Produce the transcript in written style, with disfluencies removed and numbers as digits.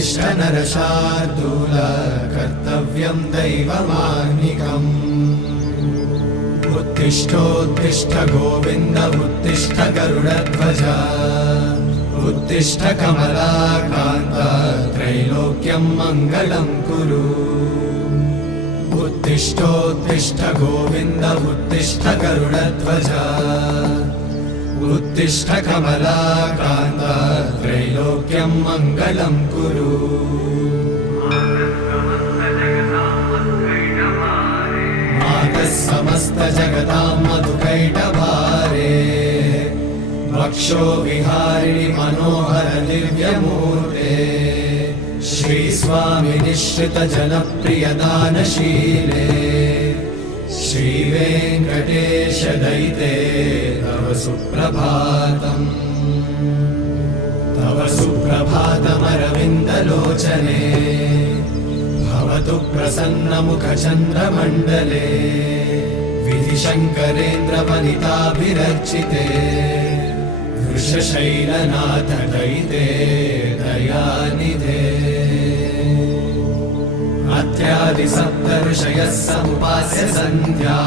उत्तिष्ठ नरशार्दूल कर्तव्यं दैवमाह्निकम् उत्तिष्ठोत्तिष्ठ गोविन्द उत्तिष्ठ गरुडध्वज उत्तिष्ठ कमलाकान्त त्रैलोक्यं मङ्गलं कुरु उत्तिष्ठोत्तिष्ठ गोविन्द उत्तिष्ठ गरुडध्वज उत्तिष्ठ कमलाकान्त त्रैलोक्यं मङ्गलं कुरु मातः समस्त जगतां मधुकैटभारे वक्षो विहारिणि मनोहर दिव्यमूर्ते श्रीस्वामि निःश्रित जनप्रिय दानशीले श्रीवेङ्कटेश दयिते तव सुप्रभातम् तव सुप्रभातमरविन्दलोचने भवतु प्रसन्नमुखचन्द्रमण्डले विधिशङ्करेन्द्रवनिताभिरर्चिते वृषशैलनाथ दयिते दयानिधे अत्यादि सप्त ऋषयः समुपास्य सन्ध्या